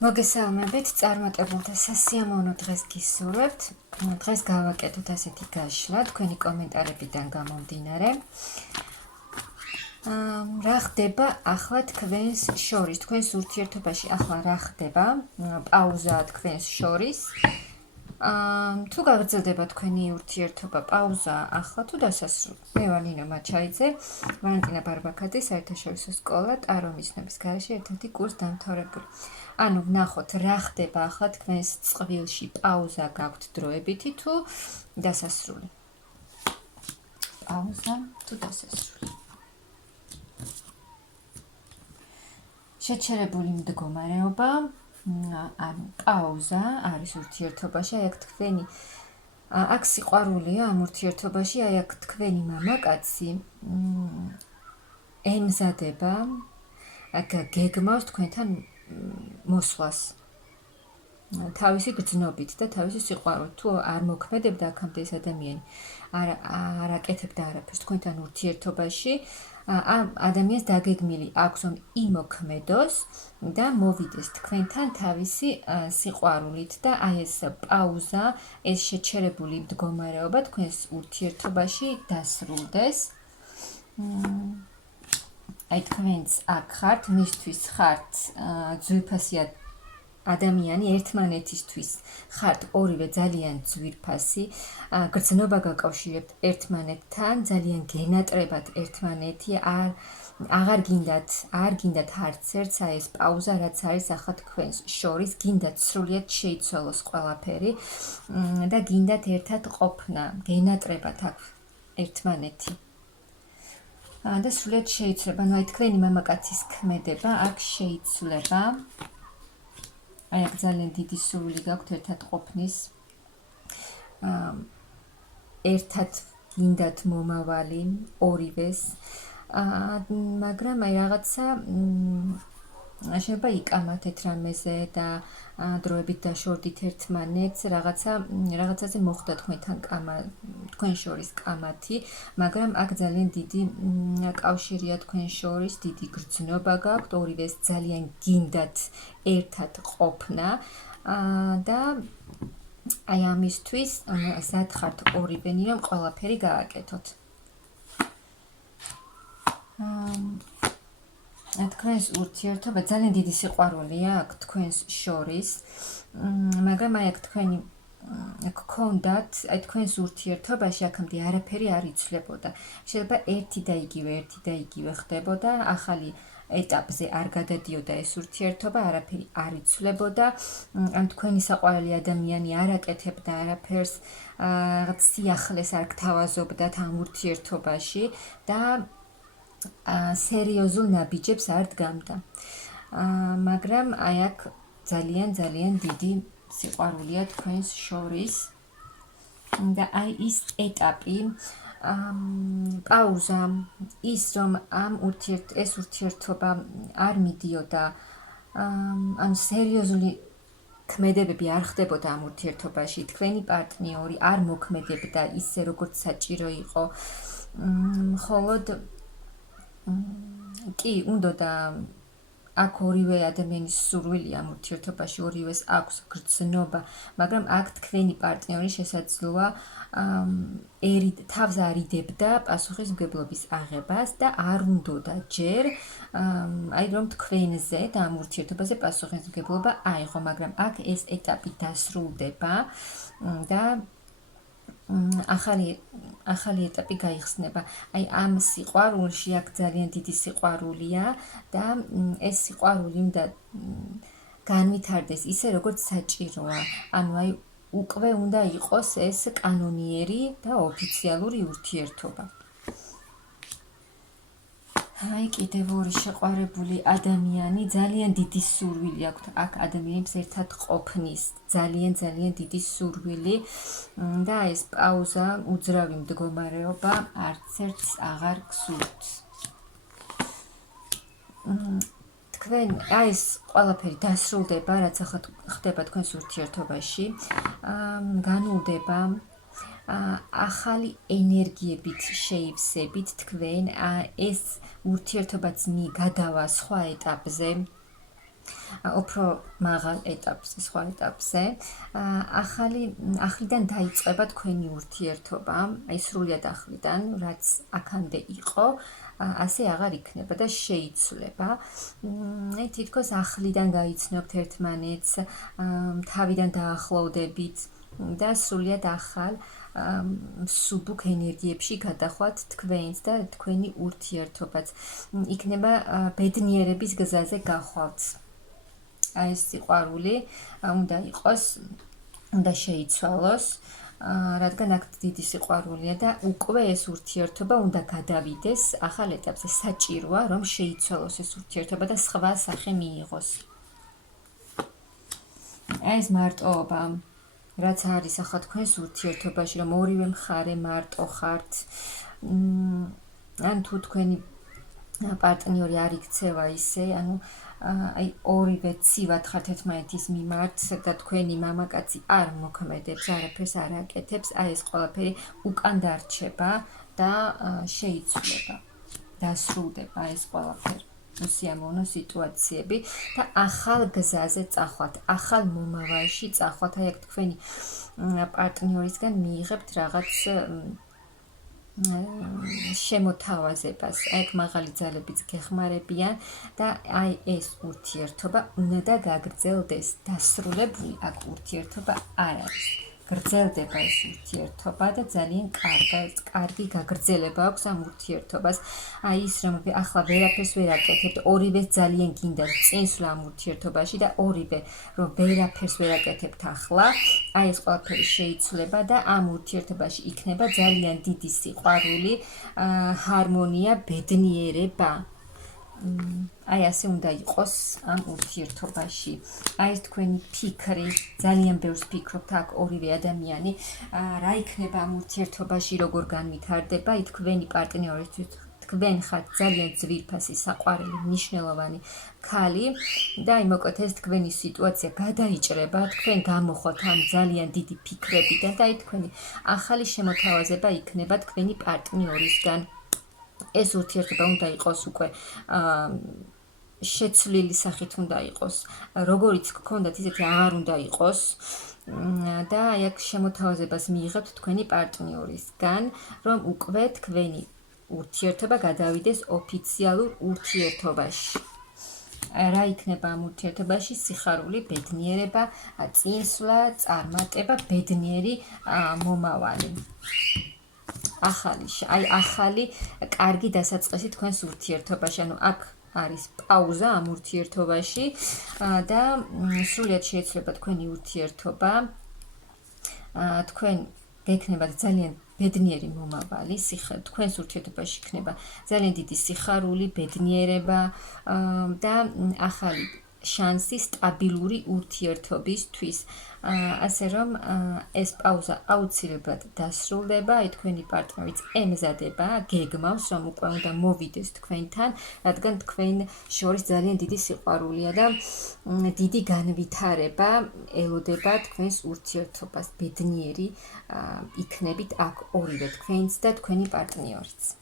მოგესალმებით, წარმატებულთა სასიამოვნო დღეს გისურვებთ. დღეს გავაკეთოთ ასეთი გაშლა, თქვენი კომენტარებიდან გამომდინარე. რა ხდება ახლა თქვენს შორის, თქვენს ურთიერთობაში ახლა რა ხდება? პაუზაა თქვენს შორის. თუ გაგრძელდება თქვენი ურთიერთობა, პაუზაა ახლა თუ დასასრული. მე ვარ ნინო მაჩაიძე, ვალენტინა ბარბაქაძის საერთაშორისო სკოლა ტარო მიზნების გარეშე ერთ-ერთი კურს დამთავრებული. ანუ ვნახოთ რა ხდება ახლა თქვენს წყვილში, პაუზა გაქვთ დროებითი თუ დასასრული. პაუზა თუ დასასრული. შეჩერებული მდგომარეობა, ანუ პაუზა არის ურთიერთობაში, აი აქ თქვენი აქ სიყვარულია ამ ურთიერთობაში, აი აქ თქვენი მამაკაცი ემზადება, აქ გეგმავს თქვენთან მოსვლას თავისი გრძნობით და თავისი სიყვარულით. თუ არ მოქმედებდა აქამდე ეს ადამიანი, არ აკეთებდა არაფერს თქვენთან ურთიერთობაში, ამ ადამიანს დაგეგმილი აქვს რომ იმოქმედოს და მოვიდეს თქვენთან თავისი სიყვარულით და აი ეს პაუზა, ეს შეჩერებული მდგომარეობა თქვენს ურთიერთობაში დასრულდეს. აი თქვენც აქ ხართ, მისთვის ხართ ძვირფასი ადამიანი, ერთმანეთისთვის ხართ ორივე ძალიან ძვირფასი, გრძნობა გაკავშირებთ ერთმანეთთან, ძალიან გენატრებათ ერთმანეთი, არ გინდათ არც ერთს აი ეს პაუზა, რაც არის ახლა თქვენს შორის, გინდათ სრულიად შეიცვალოს ყველაფერი და გინდათ ერთად ყოფნა, გენატრებათ აქ ერთმანეთი. და სრულიად შეიცვლება, ანუ აი თქვენი მამაკაცის ქმედება აქ შეიცვლება. აი აქ ძალიან დიდი სურვილი გაქვთ ერთად ყოფნის, ერთად გინდათ მომავალი ორივეს, მაგრამ აი რაღაცა შეიძლება იკამათეთ რამეზე და დროებით დაშორდით ერთმანეთს, რაღაცაზე მოხდა თქვენ შორის კამათი, მაგრამ აქ ძალიან დიდი კავშირია თქვენ შორის, დიდი გრძნობა გაქვთ, ორივეს ძალიან გინდათ ერთად ყოფნა და აი ამისთვის ზად ხართ ორივენი, რომ ყველაფერი გააკეთოთ. თქვენს ურთიერთობა ძალიან დიდი სიყვარულია აქ თქვენს შორის, მაგრამ აი აქ თქვენი გქონდათ, აი თქვენს ურთიერთობაში აქამდე არაფერი არ იცვლებოდა. შეიძლება ერთი და იგივე ხდებოდა, ახალი ეტაპზე არ გადადიოდა ეს ურთიერთობა, არაფერი არ იცვლებოდა, ან თქვენი საყვარელი ადამიანი არ აკეთებდა არაფერს, რაღაც სიახლეს არ გთავაზობდათ ამ ურთიერთობაში და სერიოზულ ნაბიჯებს არ დგამდა. მაგრამ აი აქ ძალიან დიდი სიყვარულია თქვენს შორის და აი ის ეტაპი, პაუზა, ის რომ ეს ურთიერთობა არ მიდიოდა, ანუ სერიოზული ქმედებები არ ხდებოდა ამ ურთიერთობაში, თქვენი პარტნიორი არ მოქმედებდა ისე როგორც საჭირო იყო, მხოლოდ კი, უნდოდა აქ ორივე ადამიანის სურვილი ამ ურთიერთობაში, ორივეს აქვს გრძნობა, მაგრამ აქ თქვენი პარტნიორი შესაძლოა თავს არიდებდა პასუხისმგებლობის აღებას და არ უნდოდა ჯერ აი რომ თქვენზე და ამ ურთიერთობაზე პასუხისმგებლობა აიღო, მაგრამ აქ ეს ეტაპი დასრულდება და ახალი ეტაპი გაიხსნება. აი ამ სიყვარულში აქ ძალიან დიდი სიყვარულია და ეს სიყვარული უნდა განვითარდეს ისე როგორც საჭიროა. ანუ აი უკვე უნდა იყოს ეს კანონიერი და ოფიციალური ურთიერთობა. აი კიდევ ორი შეყვარებული ადამიანი, ძალიან დიდი სურვილი აქვთ აქ ადამიანებს ერთად ყოფნის, ძალიან დიდი სურვილი და ეს პაუზა, უძრავი მდგომარეობა არც ერთს აღარ გსურთ. თქვენ აი ეს ყველაფერი დასრულდება, რაც ახლა ხდება თქვენს ურთიერთობაში, განულდება ახალი ენერგიებით შეივსებით თქვენ, ეს ურთიერთობაც გადავა სხვა ეტაპზე, უფრო მაღალ ეტაპზე, სხვა ეტაპზე. ახლიდან დაიწყება თქვენი ურთიერთობა, აი სრულად ახლიდან, რაც აქამდე იყო, ასე აღარ იქნება და შეიცვლება. აი თითქოს ახლიდან გაიცნობთ ერთმანეთს, თავიდან დაახლოვდებით და სრულად ახალ სუბუქ ენერგიებში გადახვათ თქვენს და თქვენი ურთიერთობაც. იქნება ბედნიერების გზაზე გახვალთ. აი ეს სიყვარული უნდა იყოს, უნდა შეიცვალოს, რადგან აქ დიდი სიყვარულია და უკვე ეს ურთიერთობა უნდა გადავიდეს ახალ ეტაპზე. საჭიროა რომ შეიცვალოს ეს ურთიერთობა და სხვა სახე მიიღოს. აი ეს მარტოობა, რაც არის ახლა თქვენს ურთიერთობაში, რომ ორივე მხარე მარტო ხართ, ან თუ თქვენი პარტნიორი არ იქცევა ისე, ანუ აი ორივე ცივად ხართ ერთმანეთის მიმართ და თქვენი მამაკაცი არ მოქმედებს, არაფერს არ აკეთებს, აი ეს ყველაფერი უკან დარჩება და შეიცვლება, დასრულდება ეს ყველაფერი. უსიამოვნო სიტუაციები და ახალ გზაზე წახვათ, ახალ მომავალში წახვათ, აი აქ თქვენი პარტნიორისგან მიიღებთ რაღაც შემოთავაზებას, აი მაღალი ძალებიც გეხმარებიან და აი ეს ურთიერთობა უნდა გაგრძელდეს, დასრულებული აქ ურთიერთობა არ არის. გრძელდება ეს ურთიერთობა და ძალიან კარგი გაგრძელება აქვს ამ ურთიერთობას. აი ის რომ ახლა ვერაფერს ვერ აკეთებთ, ორივე ძალიან გინდათ წინსვლა ამ ურთიერთობაში და ორივე რომ ვერაფერს ვერ აკეთებთ ახლა, აი ეს ყველაფერი შეიცვლება და ამ ურთიერთობაში იქნება ძალიან დიდი სიყვარული, ჰარმონია, ბედნიერება. აი ასე უნდა იყოს ამ ურთიერთობაში. აი ეს თქვენი ფიქრი, ძალიან ბევრს ფიქრობთ აქ ორივე ადამიანი, რა იქნება ამ ურთიერთობაში, როგორ განვითარდება, აი თქვენი პარტნიორისთვის თქვენ ხართ ძალიან ძვირფასი, საყვარელი, მნიშვნელოვანი ქალი და აი მოკლედ ეს თქვენი სიტუაცია გადაიჭრება, თქვენ გამოხოთ ამ ძალიან დიდი ფიქრებიდან და აი თქვენი ახალი შემოთავაზება იქნება თქვენი პარტნიორისგან. ეს ურთიერთობა უნდა იყოს უკვე შეცვლილი სახით უნდა იყოს, როგორიც გქონდათ ისეთი აღარ უნდა იყოს და აი აქ შემოთავაზებას მიიღებთ თქვენი პარტნიორისგან, რომ უკვე თქვენი ურთიერთობა გადავიდეს ოფიციალურ ურთიერთობაში. რა იქნება ამ ურთიერთობაში? სიხარული, ბედნიერება, წინსვლა, წარმატება, ბედნიერი მომავალი. ახალი კარგი დასაწყისი თქვენს ურთიერთობაში, ანუ აქ არის პაუზა ამ ურთიერთობაში და სრულად შეიცვლება თქვენი ურთიერთობა. თქვენ გექნებათ ძალიან ბედნიერი მომავალი, თქვენს ურთიერთობაში იქნება ძალიან დიდი სიხარული, ბედნიერება და ახალი შანსი სტაბილური ურთიერთობისთვის. ასე რომ ეს პაუზა აუცილებლად დასრულდება, აი თქვენი პარტნიორიც ემზადება, გეგმავს, რომ უკვე უნდა მოვიდეს თქვენთან, რადგან თქვენ შორის ძალიან დიდი სიყვარულია და დიდი განვითარება ელოდება თქვენს ურთიერთობას. ბედნიერი იქნებით აქ ორივე თქვენც და თქვენი პარტნიორიც.